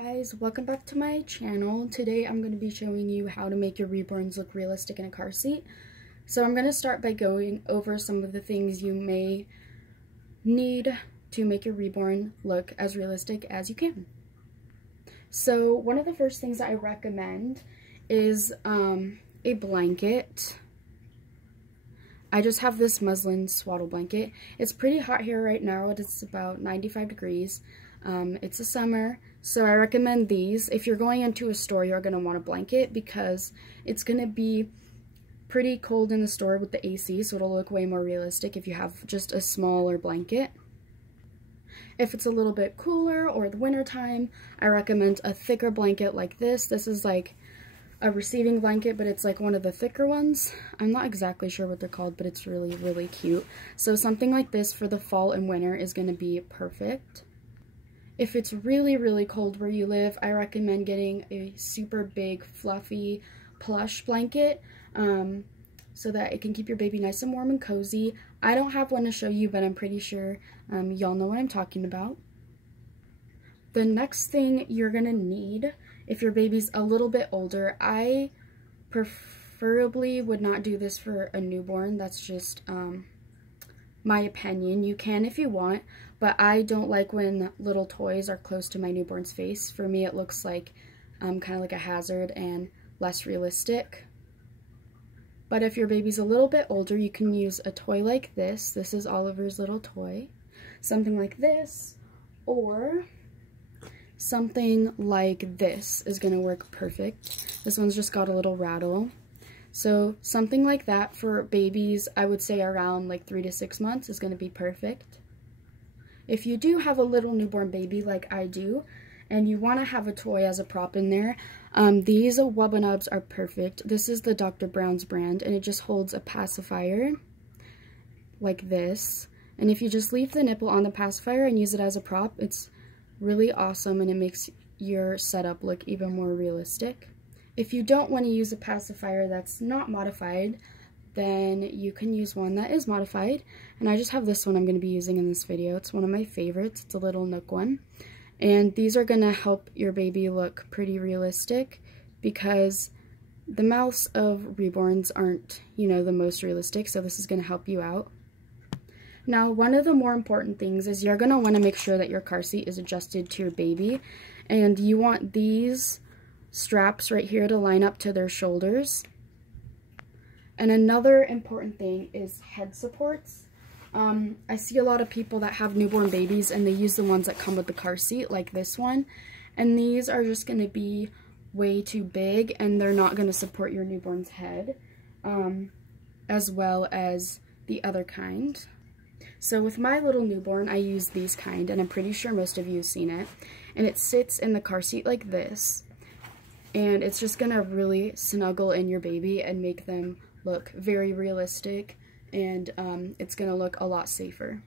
Guys, welcome back to my channel. Today I'm going to be showing you how to make your reborns look realistic in a car seat. So I'm going to start by going over some of the things you may need to make your reborn look as realistic as you can. So one of the first things that I recommend is a blanket. I just have this muslin swaddle blanket. It's pretty hot here right now. It's about 95 degrees. It's a summer, so I recommend these. If you're going into a store, you're going to want a blanket because it's going to be pretty cold in the store with the AC, so it'll look way more realistic if you have just a smaller blanket. If it's a little bit cooler or the winter time, I recommend a thicker blanket like this. This is like a receiving blanket, but it's like one of the thicker ones. I'm not exactly sure what they're called, but it's really, really cute. So something like this for the fall and winter is going to be perfect. If it's really, really cold where you live, I recommend getting a super big, fluffy, plush blanket so that it can keep your baby nice and warm and cozy. I don't have one to show you, but I'm pretty sure y'all know what I'm talking about. The next thing you're going to need, if your baby's a little bit older, I preferably would not do this for a newborn. That's just my opinion. You can if you want, but I don't like when little toys are close to my newborn's face. For me, it looks like kind of like a hazard and less realistic. But if your baby's a little bit older, you can use a toy like this. This is Oliver's little toy. Something like this, or something like this is going to work perfect. This one's just got a little rattle. So something like that for babies, I would say around like 3 to 6 months is going to be perfect. If you do have a little newborn baby like I do, and you want to have a toy as a prop in there, these Wubba Nubs are perfect. This is the Dr. Brown's brand, and it just holds a pacifier like this. And if you just leave the nipple on the pacifier and use it as a prop, it's really awesome, and it makes your setup look even more realistic. If you don't want to use a pacifier that's not modified, then you can use one that is modified. And I just have this one I'm going to be using in this video. It's one of my favorites. It's a little Nook one. And these are going to help your baby look pretty realistic because the mouths of reborns aren't, you know, the most realistic. So this is going to help you out. Now, one of the more important things is you're going to want to make sure that your car seat is adjusted to your baby. And you want these straps right here to line up to their shoulders. And another important thing is head supports. I see a lot of people that have newborn babies and they use the ones that come with the car seat, like this one. And these are just going to be way too big, and they're not going to support your newborn's head, as well as the other kind. So with my little newborn, I use these kind, and I'm pretty sure most of you have seen it. And it sits in the car seat like this. And it's just going to really snuggle in your baby and make them look very realistic, and it's going to look a lot safer.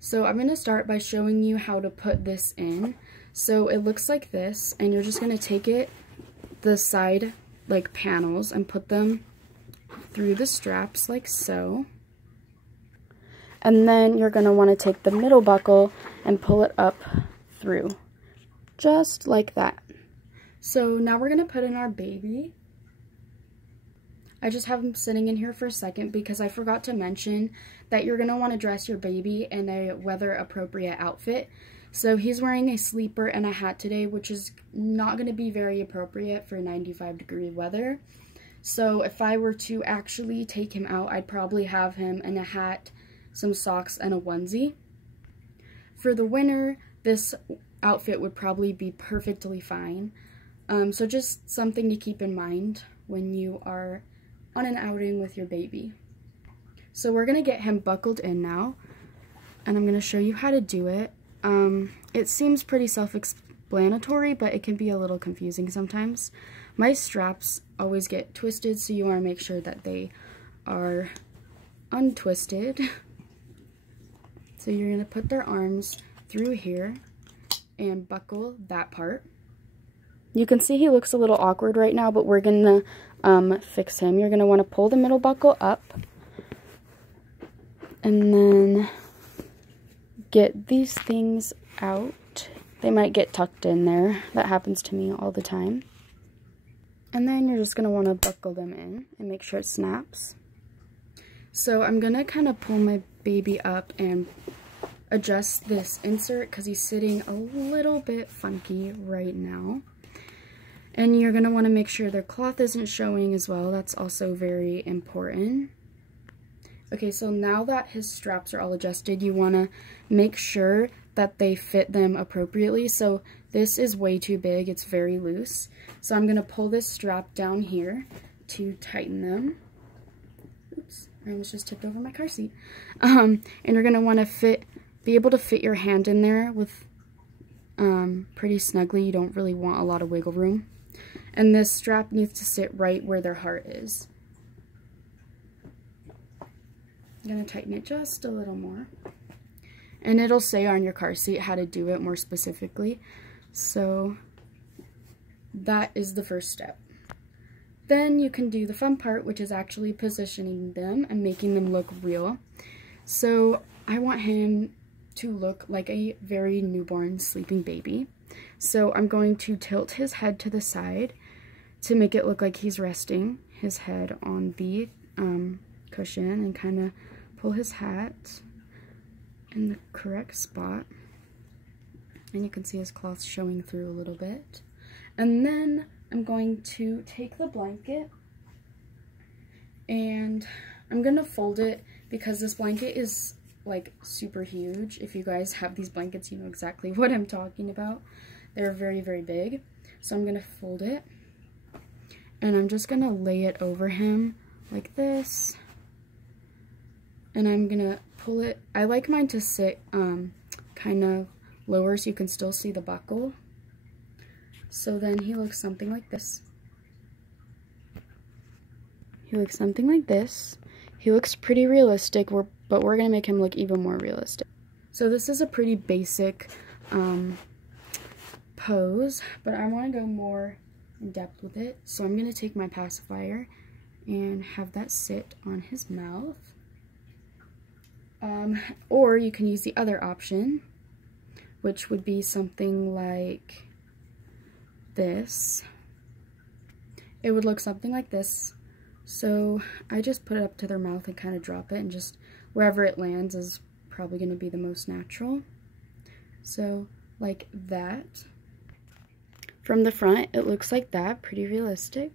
So I'm going to start by showing you how to put this in. So it looks like this, and you're just going to take it, the side like panels, and put them through the straps like so. And then you're going to want to take the middle buckle and pull it up through, just like that. So now we're going to put in our baby. I just have him sitting in here for a second because I forgot to mention that you're going to want to dress your baby in a weather appropriate outfit. So he's wearing a sleeper and a hat today, which is not going to be very appropriate for 95-degree weather. So if I were to actually take him out, I'd probably have him in a hat, some socks, and a onesie. For the winter, this outfit would probably be perfectly fine. So just something to keep in mind when you are on an outing with your baby. So we're going to get him buckled in now, and I'm going to show you how to do it. It seems pretty self-explanatory, but it can be a little confusing sometimes. My straps always get twisted, so you want to make sure that they are untwisted. So you're going to put their arms through here and buckle that part. You can see he looks a little awkward right now, but we're going to fix him. You're going to want to pull the middle buckle up, and then get these things out they might get tucked in there. That happens to me all the time. And then you're just going to want to buckle them in and make sure it snaps. So I'm going to kind of pull my baby up and adjust this insert because he's sitting a little bit funky right now. And you're going to want to make sure their cloth isn't showing as well. That's also very important. Okay, so now that his straps are all adjusted, you want to make sure that they fit them appropriately. So this is way too big, it's very loose. So I'm going to pull this strap down here to tighten them. Oops, I almost just tipped over my car seat. And you're going to want to be able to fit your hand in there with pretty snugly. You don't really want a lot of wiggle room. And this strap needs to sit right where their heart is. I'm going to tighten it just a little more. And it'll say on your car seat how to do it more specifically. So that is the first step. Then you can do the fun part, which is actually positioning them and making them look real. So I want him to look like a very newborn sleeping baby. So I'm going to tilt his head to the side to make it look like he's resting his head on the cushion, and kind of pull his hat in the correct spot. And you can see his cloth showing through a little bit. And then I'm going to take the blanket and I'm going to fold it because this blanket is like super huge. If you guys have these blankets, you know exactly what I'm talking about. They're very, very big. So I'm going to fold it and I'm just going to lay it over him like this. And I'm going to pull it. I like mine to sit kind of lower so you can still see the buckle. So then he looks something like this. He looks something like this. He looks pretty realistic, but we're going to make him look even more realistic. So this is a pretty basic pose, but I want to go more in depth with it. So I'm going to take my pacifier and have that sit on his mouth. Or you can use the other option, which would be something like this. It would look something like this. So I just put it up to their mouth and kind of drop it, and just wherever it lands is probably going to be the most natural. So like that. From the front, it looks like that, pretty realistic.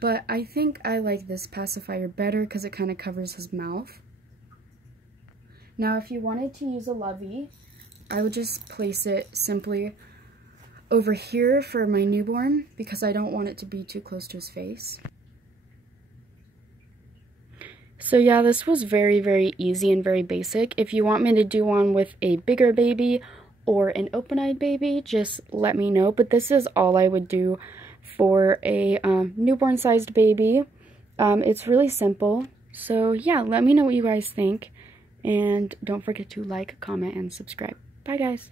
But I think I like this pacifier better because it kind of covers his mouth. Now if you wanted to use a lovey, I would just place it simply over here for my newborn because I don't want it to be too close to his face. So yeah, this was very, very easy and very basic. If you want me to do one with a bigger baby or an open-eyed baby, just let me know. But this is all I would do for a newborn-sized baby. It's really simple. So yeah, let me know what you guys think. And don't forget to like, comment, and subscribe. Bye, guys.